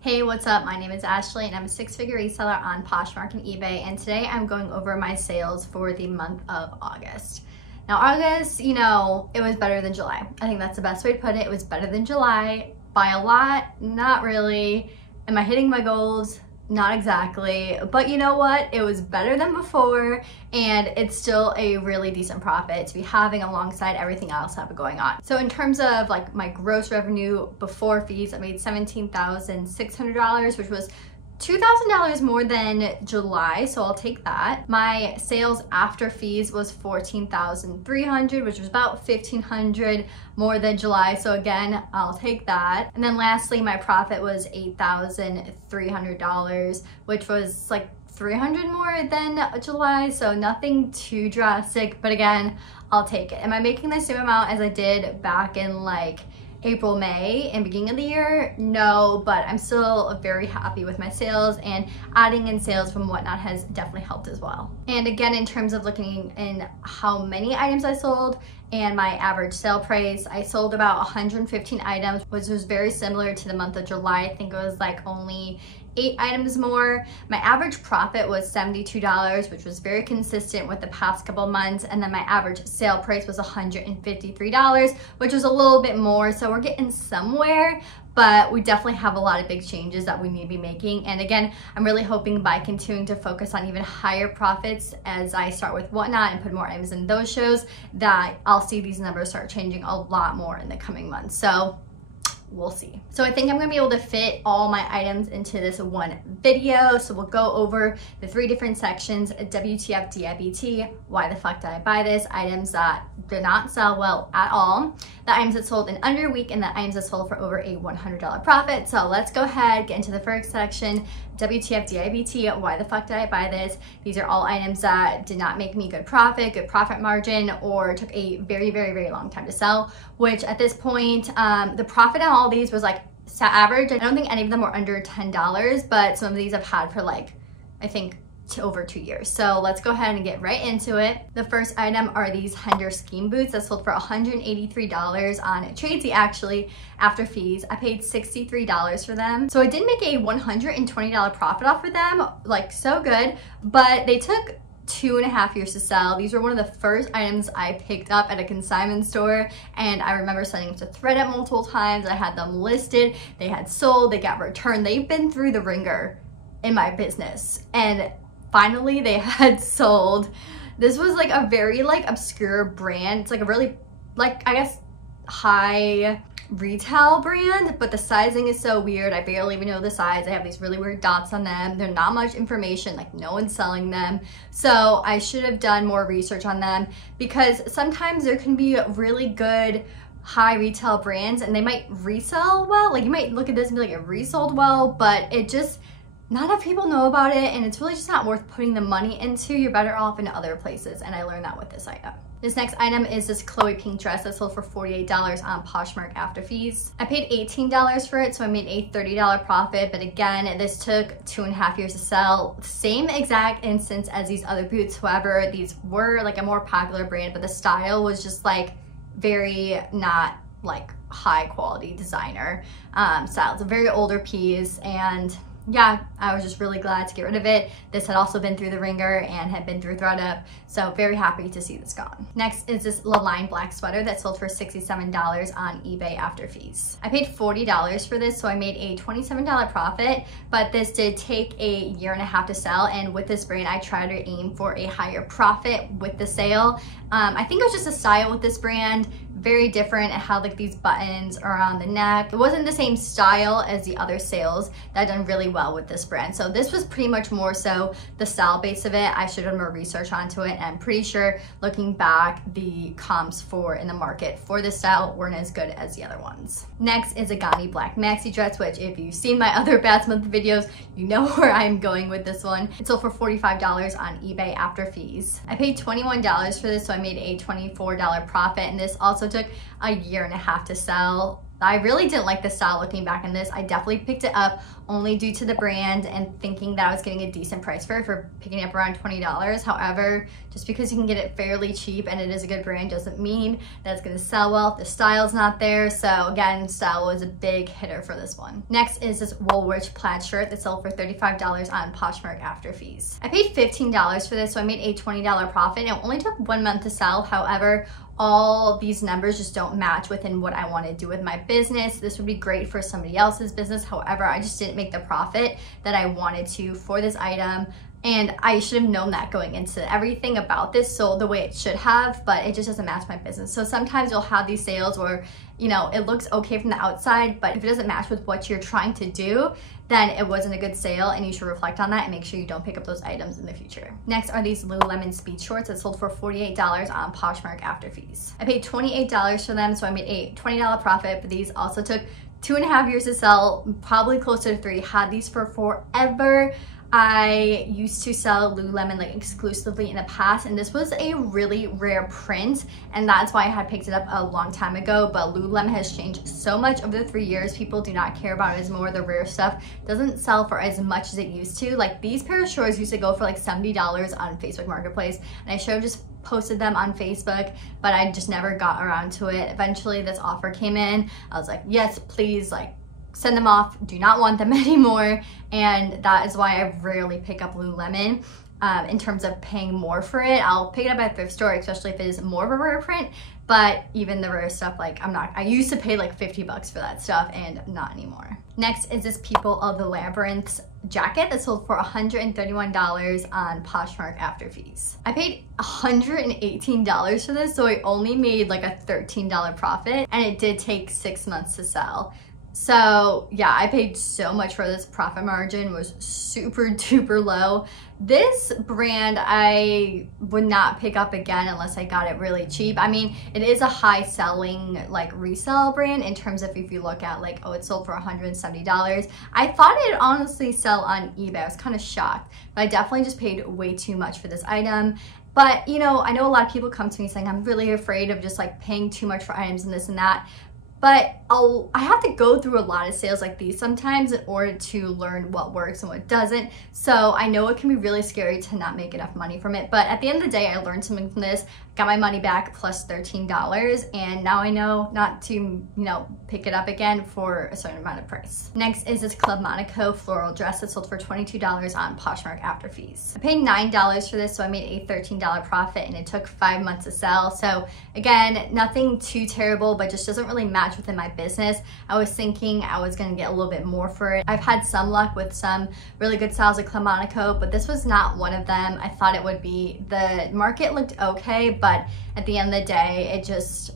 Hey, what's up? My name is Ashley and I'm a six-figure reseller on Poshmark and eBay, and today I'm going over my sales for the month of August. Now August, you know, it was better than July. I think that's the best way to put it. It was better than July by a lot, not really. Am I hitting my goals? Not exactly, but you know what? It was better than before, and it's still a really decent profit to be having alongside everything else I have going on. So in terms of like my gross revenue before fees, I made $17,600, which was $2,000 more than July, so I'll take that. My sales after fees was $14,300, which was about $1,500 more than July, so again, I'll take that. And then lastly, my profit was $8,300, which was like $300 more than July, so nothing too drastic, but again, I'll take it. Am I making the same amount as I did back in like April, May, and beginning of the year? No, but I'm still very happy with my sales, and adding in sales from Whatnot has definitely helped as well. And again, in terms of looking in how many items I sold and my average sale price, I sold about 115 items, which was very similar to the month of July. I think it was like only 8 items more. My average profit was $72, which was very consistent with the past couple months, and then my average sale price was $153, which was a little bit more, so we're getting somewhere, but we definitely have a lot of big changes that we need to be making. And again, I'm really hoping by continuing to focus on even higher profits as I start with Whatnot and put more items in those shows, that I'll see these numbers start changing a lot more in the coming months. So we'll see. So I think I'm gonna be able to fit all my items into this one video. So we'll go over the 3 different sections: WTFDIBT, why the fuck did I buy this, items that did not sell well at all, the items that sold in under a week, and the items that sold for over a $100 profit. So let's go ahead, get into the first section, WTFDIBT, why the fuck did I buy this? These are all items that did not make me good profit margin, or took a very, very, very long time to sell, which at this point, the profit on all these was like average. I don't think any of them were under $10, but some of these I've had for like, I think, over 2 years. So let's go ahead and get right into it. The first item are these Hender skiing boots that sold for $183 on Tradesy, actually, after fees. I paid $63 for them. So I did make a $120 profit off of them, like so good, but they took 2.5 years to sell. These were one of the first items I picked up at a consignment store, and I remember sending them to ThreadUp multiple times. I had them listed, they had sold, they got returned. They've been through the ringer in my business, and finally they had sold. This was like a very like obscure brand. It's like a really like, I guess, high retail brand, but the sizing is so weird. I barely even know the size. They have these really weird dots on them. They're not much information, like no one's selling them. So I should have done more research on them, because sometimes there can be really good high retail brands and they might resell well. Like you might look at this and be like, it resold well, but it just, not enough people know about it, and it's really just not worth putting the money into. You're better off in other places, and I learned that with this item. This next item is this Chloe pink dress that sold for $48 on Poshmark after fees. I paid $18 for it, so I made a $30 profit, but again, this took 2.5 years to sell. Same exact instance as these other boots. However, these were like a more popular brand, but the style was just like very not like high quality designer style. It's a very older piece, and yeah, I was just really glad to get rid of it. This had also been through the ringer and had been through ThreadUp, so very happy to see this gone. Next is this Line black sweater that sold for $67 on eBay after fees. I paid $40 for this, so I made a $27 profit, but this did take a 1.5 years to sell, and with this brand, I try to aim for a higher profit with the sale. I think it was just a style with this brand, very different. It had like these buttons around the neck. It wasn't the same style as the other sales that done really well with this brand. So this was pretty much more so the style base of it. I should have done more research onto it, and I'm pretty sure looking back, the comps for in the market for this style weren't as good as the other ones. Next is Agami black maxi dress, which if you've seen my other Bats Month videos, you know where I'm going with this one. It sold for $45 on eBay after fees. I paid $21 for this, so I made a $24 profit, and this also took a 1.5 years to sell. I really didn't like the style looking back in this. I definitely picked it up only due to the brand and thinking that I was getting a decent price for picking it up around $20. However, just because you can get it fairly cheap and it is a good brand doesn't mean that it's gonna sell well if the style's not there. So again, style was a big hitter for this one. Next is this Woolrich plaid shirt that sold for $35 on Poshmark after fees. I paid $15 for this, so I made a $20 profit. It only took 1 month to sell. However, all these numbers just don't match within what I want to do with my business. This would be great for somebody else's business. However, I just didn't make the profit that I wanted to for this item. And I should have known that going into everything about this sold the way it should have, but it just doesn't match my business. So sometimes you'll have these sales where, you know, it looks okay from the outside, but if it doesn't match with what you're trying to do, then it wasn't a good sale, and you should reflect on that and make sure you don't pick up those items in the future. Next are these Lululemon speed shorts that sold for $48 on Poshmark after fees. I paid $28 for them, so I made a $20 profit, but these also took 2.5 years to sell, probably closer to 3. Had these for forever. I used to sell Lululemon like exclusively in the past, and this was a really rare print, and that's why I had picked it up a long time ago. But Lululemon has changed so much over the 3 years. People do not care about it as more. The rare stuff doesn't sell for as much as it used to. Like these pair of shorts used to go for like $70 on Facebook Marketplace, and I should have just posted them on Facebook, but I just never got around to it. Eventually this offer came in. I was like, yes, please, like, send them off, do not want them anymore. And that is why I rarely pick up Lululemon in terms of paying more for it. I'll pick it up at a thrift store, especially if it is more of a rare print, but even the rare stuff, like I used to pay like $50 for that stuff and not anymore. Next is this People of the Labyrinth jacket that sold for $131 on Poshmark after fees. I paid $118 for this, so I only made like a $13 profit, and it did take 6 months to sell. So yeah, I paid so much for this. Profit margin was super duper low. This brand I would not pick up again unless I got it really cheap. I mean, it is a high selling like resale brand in terms of if you look at like, oh, it sold for $170. I thought it'd honestly sell on eBay. I was kind of shocked, but I definitely just paid way too much for this item. But you know, I know a lot of people come to me saying I'm really afraid of just like paying too much for items and this and that. But I have to go through a lot of sales like these sometimes in order to learn what works and what doesn't. So I know it can be really scary to not make enough money from it. But at the end of the day, I learned something from this, got my money back plus $13. And now I know not to, you know, pick it up again for a certain amount of price. Next is this Club Monaco floral dress that sold for $22 on Poshmark after fees. I paid $9 for this, so I made a $13 profit, and it took 5 months to sell. So again, nothing too terrible, but just doesn't really match within my business. I was thinking I was gonna get a little bit more for it. I've had some luck with some really good styles at Club Monaco, but this was not one of them. I thought it would be. The market looked okay, but at the end of the day, it just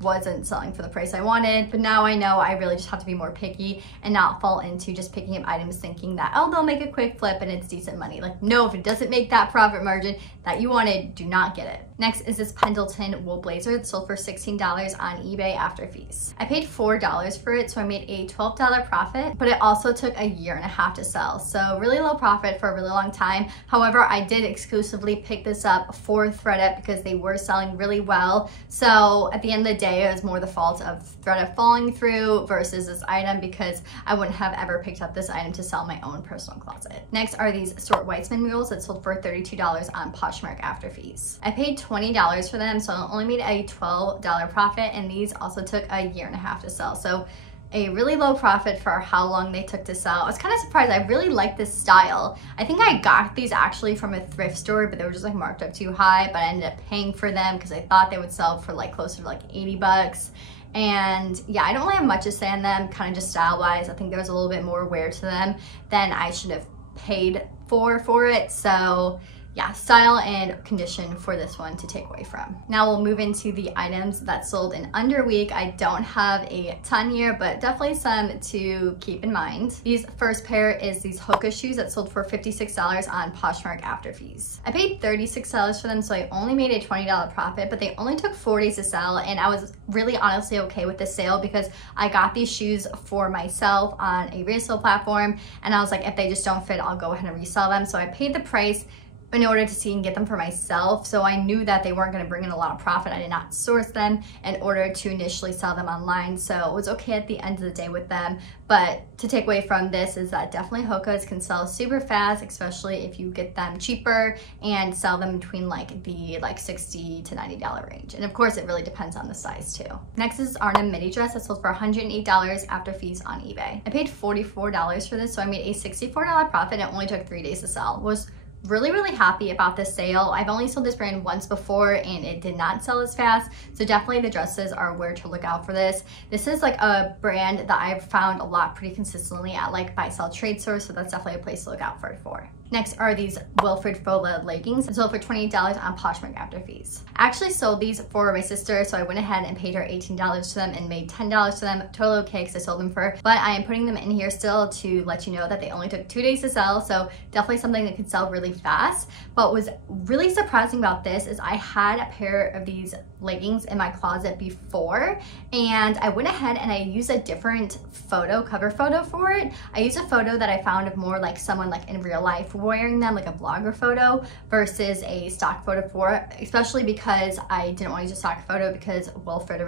wasn't selling for the price I wanted. But now I know I really just have to be more picky and not fall into just picking up items thinking that, oh, they'll make a quick flip and it's decent money. Like, no, if it doesn't make that profit margin that you wanted, do not get it. Next is this Pendleton wool blazer that sold for $16 on eBay after fees. I paid $4 for it, so I made a $12 profit, but it also took 1.5 years to sell. So really low profit for a really long time. However, I did exclusively pick this up for ThredUp because they were selling really well. So at the end of the day, it was more the fault of ThredUp falling through versus this item, because I wouldn't have ever picked up this item to sell in my own personal closet. Next are these Stuart Weitzman mules that sold for $32 on Poshmark after fees. I paid $20 for them, so I only made a $12 profit, and these also took 1.5 years to sell. So a really low profit for how long they took to sell. I was kind of surprised. I really like this style. I think I got these actually from a thrift store, but they were just like marked up too high, but I ended up paying for them because I thought they would sell for like closer to like 80 bucks. And yeah, I don't really have much to say on them, kind of just style wise. I think there was a little bit more wear to them than I should have paid for it. So yeah, style and condition for this one to take away from. Now we'll move into the items that sold in under a week. I don't have a ton here, but definitely some to keep in mind. These first pair is these Hoka shoes that sold for $56 on Poshmark after fees. I paid $36 for them, so I only made a $20 profit, but they only took 4 days to sell, and I was really honestly okay with the sale because I got these shoes for myself on a resale platform, and I was like, if they just don't fit, I'll go ahead and resell them. So I paid the price in order to see and get them for myself. So I knew that they weren't going to bring in a lot of profit. I did not source them in order to initially sell them online. So it was okay at the end of the day with them. But to take away from this is that definitely hokas can sell super fast, especially if you get them cheaper and sell them between like the $60 to $90 range. And of course, it really depends on the size too. Next is Arnhem midi dress that sold for $108 after fees on eBay. I paid $44 for this, so I made a $64 profit. It only took 3 days to sell. Was really happy about this sale. I've only sold this brand once before and it did not sell as fast, so definitely the dresses are where to look out for this. This is like a brand that I've found a lot pretty consistently at like buy sell trade stores, so that's definitely a place to look out for. Next are these Wilfred Fola leggings. Sold for $28 on Poshmark after fees. I actually sold these for my sister, so I went ahead and paid her $18 to them and made $10 to them. Totally okay because I sold them for her, but I am putting them in here still to let you know that they only took 2 days to sell, so definitely something that could sell really fast. But what was really surprising about this is I had a pair of these leggings in my closet before, and I went ahead and I used a different cover photo for it. I used a photo that I found of more like someone like in real life wearing them, like a blogger photo, versus a stock photo for it, especially because I didn't want to use a stock photo because Wilfred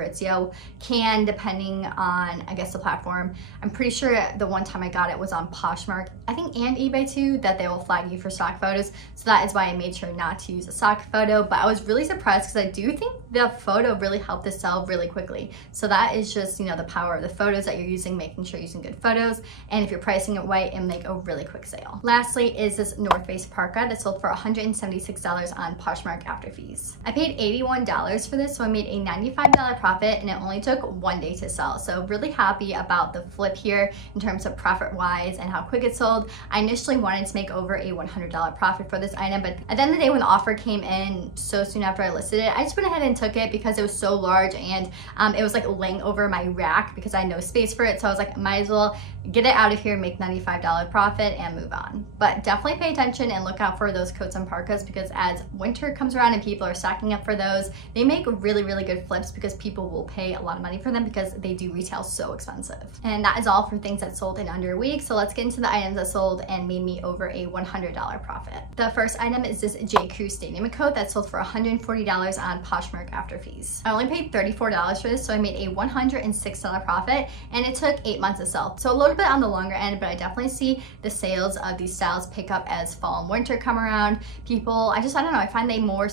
can, depending on I guess the platform. I'm pretty sure the one time I got it was on Poshmark, I think, and eBay too, that they will flag you for stock photos. So that is why I made sure not to use a stock photo. But I was really surprised because I do think the photo really helped this sell really quickly. So that is just, you know, the power of the photos that you're using, making sure you're using good photos. And if you're pricing it right, it'll make a really quick sale. Lastly is this North Face Parka that sold for $176 on Poshmark after fees. I paid $81 for this, so I made a $95 profit, and it only took 1 day to sell. So really happy about the flip here in terms of profit wise and how quick it sold. I initially wanted to make over a $100 profit for this item, but at the end of the day when the offer came in so soon after I listed it, I just went ahead and took it because it was so large, and it was like laying over my rack because I had no space for it. So I was like, might as well get it out of here, make $95 profit and move on. But definitely pay attention and look out for those coats and parkas, because as winter comes around and people are stocking up for those, they make really good flips because people will pay a lot of money for them because they do retail so expensive. And that is all for things that sold in under a week. So let's get into the items that sold and made me over a $100 profit. The first item is this J. Crew Stadium coat that sold for $140 on Poshmark after fees. I only paid $34 for this, so I made a $106 profit, and it took 8 months to sell. So a little bit on the longer end, but I definitely see the sales of these styles pick up as fall and winter come around. People, I don't know, I find they more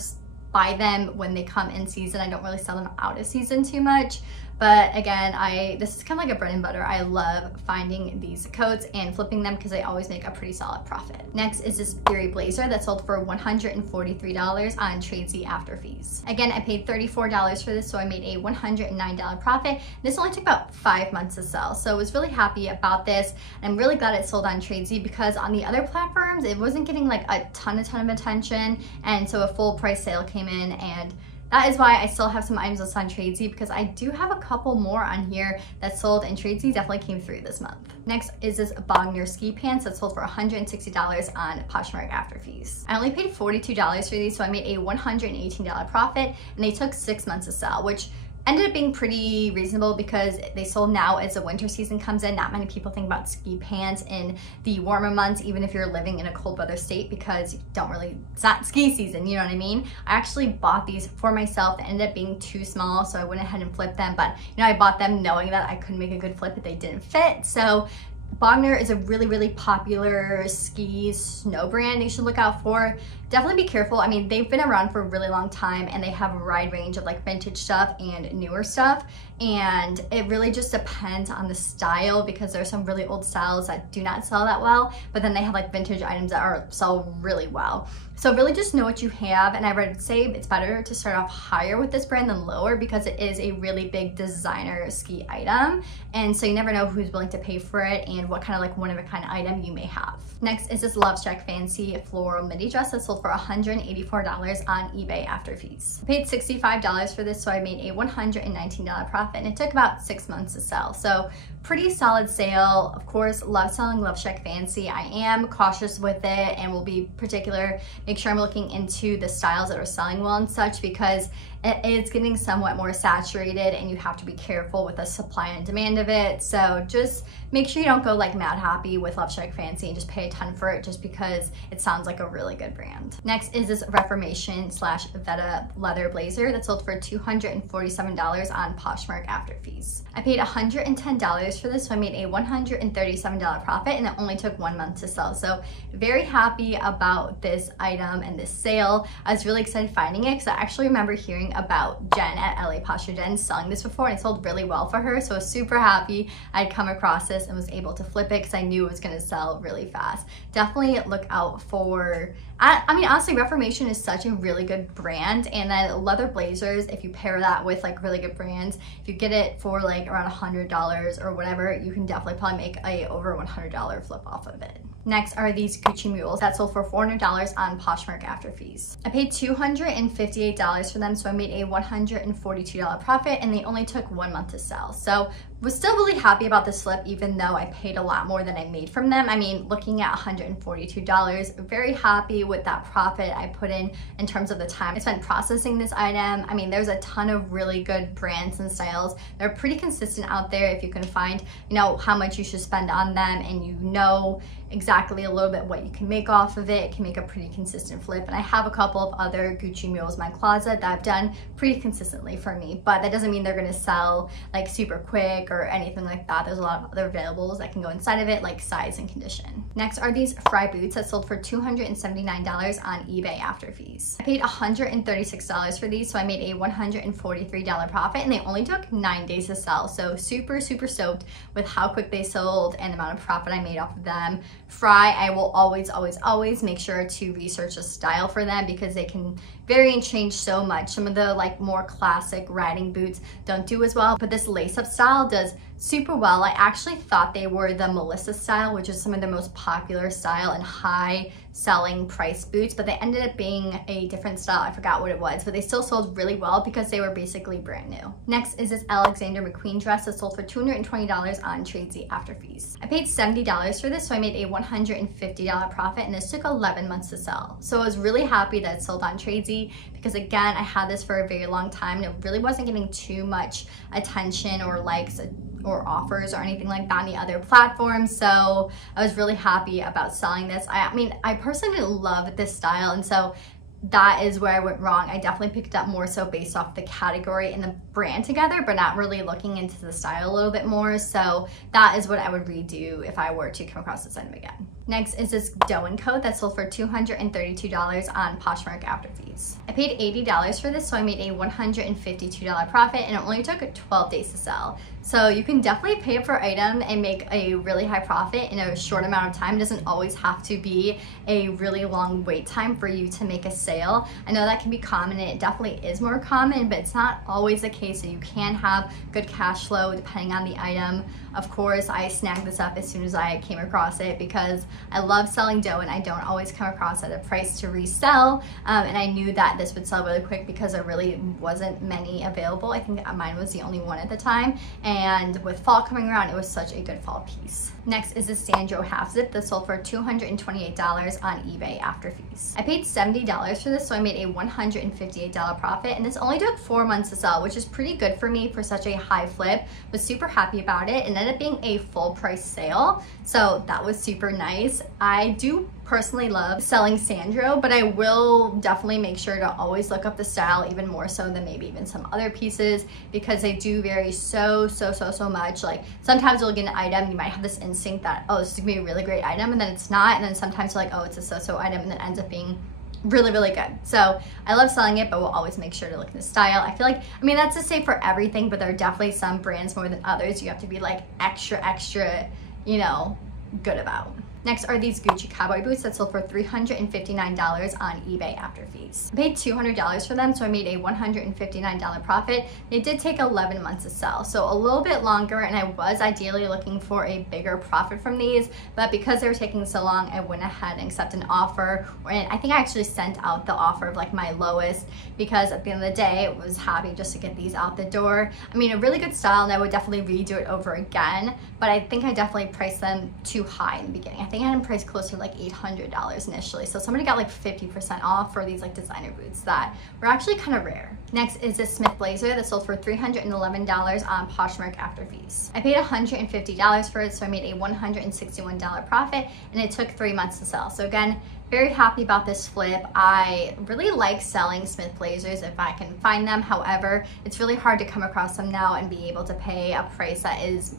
buy them when they come in season. I don't really sell them out of season too much. But again, this is kind of like a bread and butter. I love finding these coats and flipping them because they always make a pretty solid profit. Next is this Theory blazer that sold for $143 on Tradesy after fees. Again, I paid $34 for this, so I made a $109 profit. This only took about 5 months to sell, so I was really happy about this. And I'm really glad it sold on Tradesy because on the other platforms, it wasn't getting like a ton of attention, and so a full price sale came in, and that is why I still have some items listed on Tradesy, because I do have a couple more on here that sold, and Tradesy definitely came through this month. Next is this Bogner ski pants that sold for $160 on Poshmark after fees. I only paid $42 for these, so I made a $118 profit, and they took 6 months to sell, which ended up being pretty reasonable because they sold now as the winter season comes in. Not many people think about ski pants in the warmer months, even if you're living in a cold weather state, because you don't really, it's not ski season, you know what I mean? I actually bought these for myself. They ended up being too small, so I went ahead and flipped them. But you know, I bought them knowing that I couldn't make a good flip if they didn't fit. So Bogner is a really popular ski snow brand you should look out for. Definitely be careful. I mean, they've been around for a really long time, and they have a wide range of like vintage stuff and newer stuff, and it really just depends on the style, because there's some really old styles that do not sell that well, but then they have like vintage items that sell really well. So really just know what you have, and I would say it's better to start off higher with this brand than lower, because it is a really big designer ski item, and so you never know who's willing to pay for it and what kind of like one-of-a-kind item you may have. Next is this Love Shack Fancy floral midi dress that sold for $184 on eBay after fees. I paid $65 for this, so I made a $119 profit, and it took about 6 months to sell. So pretty solid sale. Of course, love selling Love Shack Fancy. I am cautious with it and will be particular, make sure I'm looking into the styles that are selling well and such, because it's getting somewhat more saturated and you have to be careful with the supply and demand of it. So just make sure you don't go like mad happy with Love Shack Fancy and just pay a ton for it just because it sounds like a really good brand. Next is this Reformation / Veta leather blazer that sold for $247 on Poshmark after fees. I paid $110 for this, so I made a $137 profit, and it only took 1 month to sell. So very happy about this item and this sale. I was really excited finding it because I actually remember hearing about Jen at LA Posture Jen selling this before, and it sold really well for her. So I was super happy I'd come across this and was able to flip it because I knew it was going to sell really fast. Definitely look out for, I mean, honestly, Reformation is such a really good brand, and then leather blazers, if you pair that with like really good brands, if you get it for like around $100 or whatever, you can definitely probably make a over $100 flip off of it. Next are these Gucci mules that sold for $400 on Poshmark after fees. I paid $258 for them, so I made a $142 profit, and they only took 1 month to sell. So was still really happy about this flip, even though I paid a lot more than I made from them. I mean, looking at $142, very happy with that profit I put in terms of the time I spent processing this item. I mean, there's a ton of really good brands and styles. They're pretty consistent out there if you can find, you know, how much you should spend on them, and you know exactly a little bit what you can make off of it. It can make a pretty consistent flip. And I have a couple of other Gucci mules in my closet that I've done pretty consistently for me, but that doesn't mean they're gonna sell like super quick or anything like that. There's a lot of other variables that can go inside of it, like size and condition. Next are these Fry boots that sold for $279 on eBay after fees. I paid $136 for these, so I made a $143 profit, and they only took 9 days to sell. So super stoked with how quick they sold and the amount of profit I made off of them. Fry, I will always make sure to research a style for them because they can vary and change so much. Some of the like more classic riding boots don't do as well, but this lace-up style does super well. I actually thought they were the Melissa style, which is some of the most popular style and high selling price boots, but they ended up being a different style. I forgot what it was, but they still sold really well because they were basically brand new. Next is this Alexander McQueen dress that sold for $220 on Tradesy after fees. I paid $70 for this, so I made a $150 profit, and this took 11 months to sell. So I was really happy that it sold on Tradesy because, again, I had this for a very long time and it really wasn't getting too much attention or likes or offers or anything like that on the other platforms. So I was really happy about selling this. I mean, I personally love this style, and so that is where I went wrong. I definitely picked it up more so based off the category and the brand together, but not really looking into the style a little bit more. So that is what I would redo if I were to come across this item again. Next is this Doe & coat that sold for $232 on Poshmark after fees. I paid $80 for this, so I made a $152 profit, and it only took 12 days to sell. So you can definitely pay up for an item and make a really high profit in a short amount of time. It doesn't always have to be a really long wait time for you to make a sale. I know that can be common, and it definitely is more common, but it's not always the case. So you can have good cash flow depending on the item. Of course, I snagged this up as soon as I came across it because I love selling dough and I don't always come across at a price to resell. And I knew that this would sell really quick because there really wasn't many available. I think mine was the only one at the time. And with fall coming around, it was such a good fall piece. Next is the Sandro half zip that sold for $228 on eBay after fees. I paid $70 for this, so I made a $158 profit, and this only took 4 months to sell, which is pretty good for me for such a high flip. Was super happy about it, and ended up being a full price sale, so that was super nice. I do personally love selling Sandro, but I will definitely make sure to always look up the style even more so than maybe even some other pieces, because they do vary so much. Like sometimes you'll get an item, you might have this instinct that, oh, this is gonna be a really great item, and then it's not, and then sometimes you're like, oh, it's a so-so item, and then it ends up being really good. So I love selling it, but we'll always make sure to look at the style. I feel like, I mean, that's to say for everything, but there are definitely some brands more than others you have to be like extra, you know, good about. Next are these Gucci Cowboy boots that sold for $359 on eBay after fees. I paid $200 for them, so I made a $159 profit. They did take 11 months to sell, so a little bit longer, and I was ideally looking for a bigger profit from these, but because they were taking so long, I went ahead and accepted an offer, and I think I actually sent out the offer of like my lowest, because at the end of the day, I was happy just to get these out the door. I mean, a really good style, and I would definitely redo it over again, but I think I definitely priced them too high in the beginning. I think think I had them priced closer to like $800 initially. So somebody got like 50% off for these like designer boots that were actually kind of rare. Next is this Smith blazer that sold for $311 on Poshmark after fees. I paid $150 for it, so I made a $161 profit, and it took 3 months to sell. So again, very happy about this flip. I really like selling Smith blazers if I can find them. However, it's really hard to come across them now and be able to pay a price that is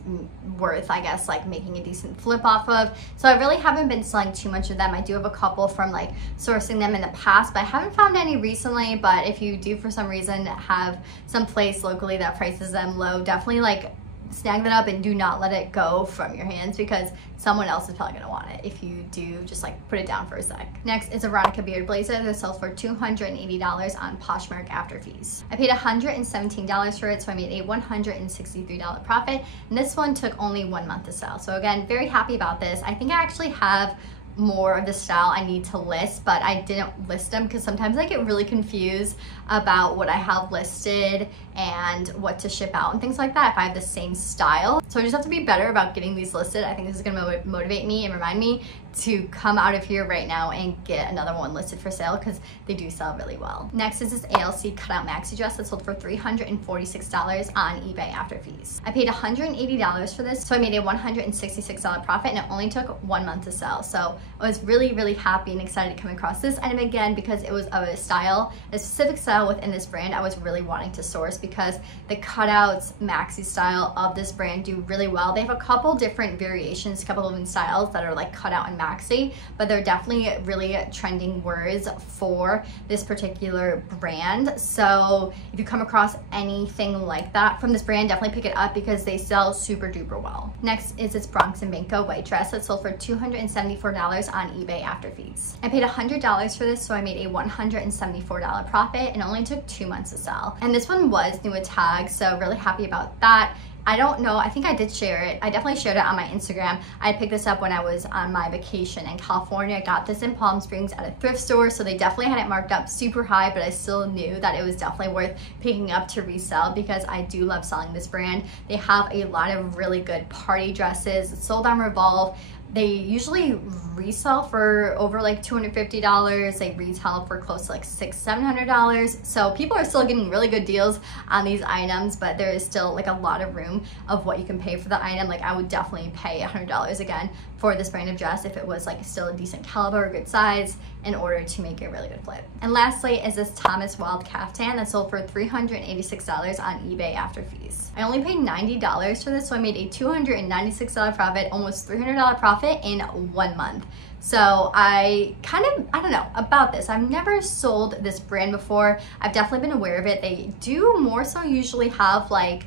worth, I guess, like making a decent flip off of. So I really haven't been selling too much of them. I do have a couple from like sourcing them in the past, but I haven't found any recently. But if you do for some reason have some place locally that prices them low, definitely like snag that up and do not let it go from your hands, because someone else is probably gonna want it if you do just like put it down for a sec. Next is a Veronica beard blazer that sells for $280 on Poshmark after fees. I paid $117 for it, so I made a $163 profit, and this one took only 1 month to sell. So again, very happy about this. I think I actually have more of the style I need to list, but I didn't list them because sometimes I get really confused about what I have listed and what to ship out and things like that if I have the same style. So I just have to be better about getting these listed. I think this is gonna motivate me and remind me to come out of here right now and get another one listed for sale, because they do sell really well. Next is this ALC cutout maxi dress that sold for $346 on eBay after fees. I paid $180 for this, so I made a $166 profit, and it only took 1 month to sell. So I was really, really happy and excited to come across this item again, because it was of a style, a specific style within this brand I was really wanting to source, because the cutouts maxi style of this brand do really well. They have a couple different variations, a couple different styles that are like cutout and maxi, but they're definitely really trending words for this particular brand. So if you come across anything like that from this brand, definitely pick it up because they sell super duper well. Next is this Bronx and Banco white dress that sold for $274 on eBay after fees. I paid $100 for this, so I made a $174 profit, and it only took 2 months to sell. And this one was new with tags, so really happy about that. I don't know, I think I did share it. I definitely shared it on my Instagram. I picked this up when I was on my vacation in California. I got this in Palm Springs at a thrift store, so they definitely had it marked up super high, but I still knew that it was definitely worth picking up to resell because I do love selling this brand. They have a lot of really good party dresses. It's sold on Revolve. They usually resell for over like $250. They retail for close to like $600–700. So people are still getting really good deals on these items, but there is still like a lot of room of what you can pay for the item. Like I would definitely pay $100 again for this brand of dress if it was like still a decent caliber, good size, in order to make a really good flip. And lastly is this Thomas Wild caftan that sold for $386 on eBay after fees. I only paid $90 for this, so I made a $296 profit, almost $300 profit in 1 month. So I don't know about this. I've never sold this brand before. I've definitely been aware of it. They do more so usually have like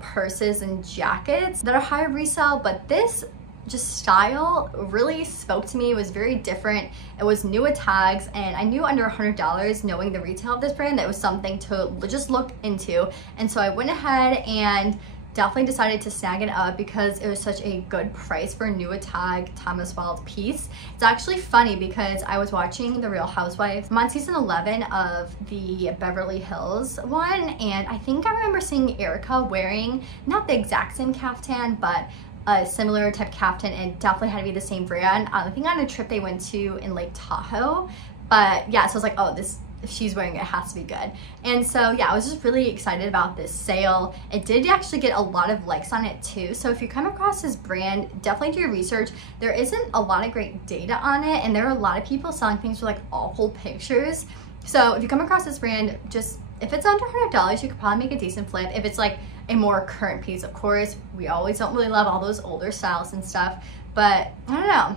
purses and jackets that are higher resale, but this just style really spoke to me. It was very different. It was new with tags, and I knew under $100, knowing the retail of this brand, that it was something to just look into. And so I went ahead and definitely decided to snag it up because it was such a good price for a new with tag Thomas Wild piece. It's actually funny because I was watching The Real Housewives. I'm on season 11 of the Beverly Hills one, and I think I remember seeing Erica wearing not the exact same caftan, but a similar type caftan, and definitely had to be the same brand. I think on a trip they went to in Lake Tahoe. But yeah, so I was like, oh, this, if she's wearing it, it has to be good. And so yeah, I was just really excited about this sale. It did actually get a lot of likes on it too. So if you come across this brand, definitely do your research. There isn't a lot of great data on it, and there are a lot of people selling things with like awful pictures. So if you come across this brand, just, if it's under $100, you could probably make a decent flip. If it's like a more current piece, of course, we always don't really love all those older styles and stuff, but I don't know,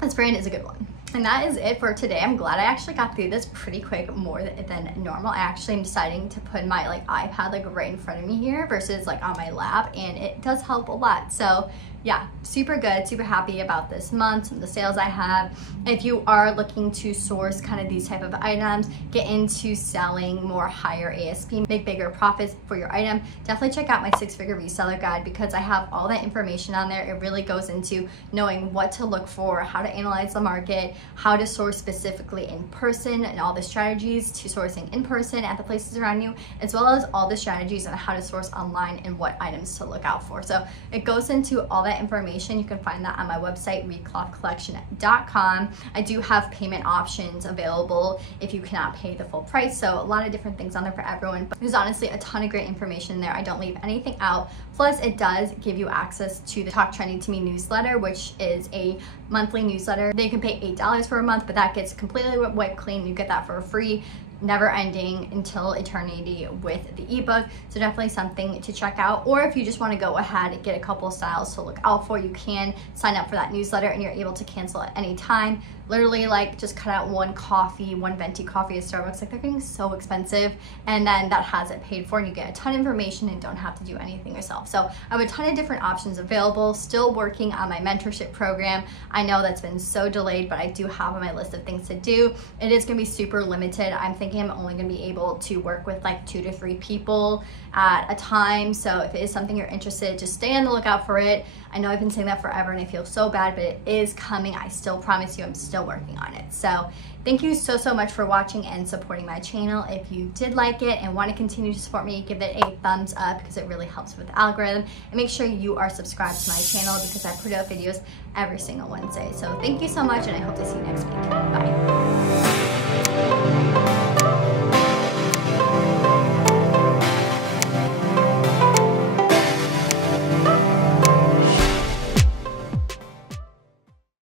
this brand is a good one. And that is it for today. I'm glad I actually got through this pretty quick, more than normal. I actually am deciding to put my like iPad like right in front of me here versus like on my lap, and it does help a lot. So yeah, super good, super happy about this month and the sales I have. If you are looking to source kind of these type of items, get into selling more higher ASP, make bigger profits for your item, definitely check out my 6-figure reseller guide, because I have all that information on there. It really goes into knowing what to look for, how to analyze the market, how to source specifically in person, and all the strategies to sourcing in person at the places around you, as well as all the strategies on how to source online and what items to look out for. So it goes into all that that information, you can find that on my website, ReClothCollection.com. I do have payment options available if you cannot pay the full price, so a lot of different things on there for everyone. But there's honestly a ton of great information there. I don't leave anything out. Plus, it does give you access to the Talk Trendy to Me newsletter, which is a monthly newsletter. Then you can pay $8 for a month, but that gets completely wiped clean. You get that for free, never ending until eternity with the ebook. So definitely something to check out. Or if you just want to go ahead and get a couple styles to look out for, you can sign up for that newsletter and you're able to cancel at any time. Literally, like, just cut out one venti coffee at Starbucks. Like, they're getting so expensive, and then that has it paid for and you get a ton of information and don't have to do anything yourself. So I have a ton of different options available. Still working on my mentorship program. I know that's been so delayed, but I do have on my list of things to do. It is going to be super limited. I'm thinking I'm only going to be able to work with like 2 to 3 people at a time. So if it is something you're interested in, just stay on the lookout for it. I know I've been saying that forever and I feel so bad, but it is coming. I still promise you I'm still working on it. So thank you so much for watching and supporting my channel. If you did like it and want to continue to support me, give it a thumbs up because it really helps with the algorithm. And make sure you are subscribed to my channel because I put out videos every single Wednesday. So thank you so much and I hope to see you next week. Bye.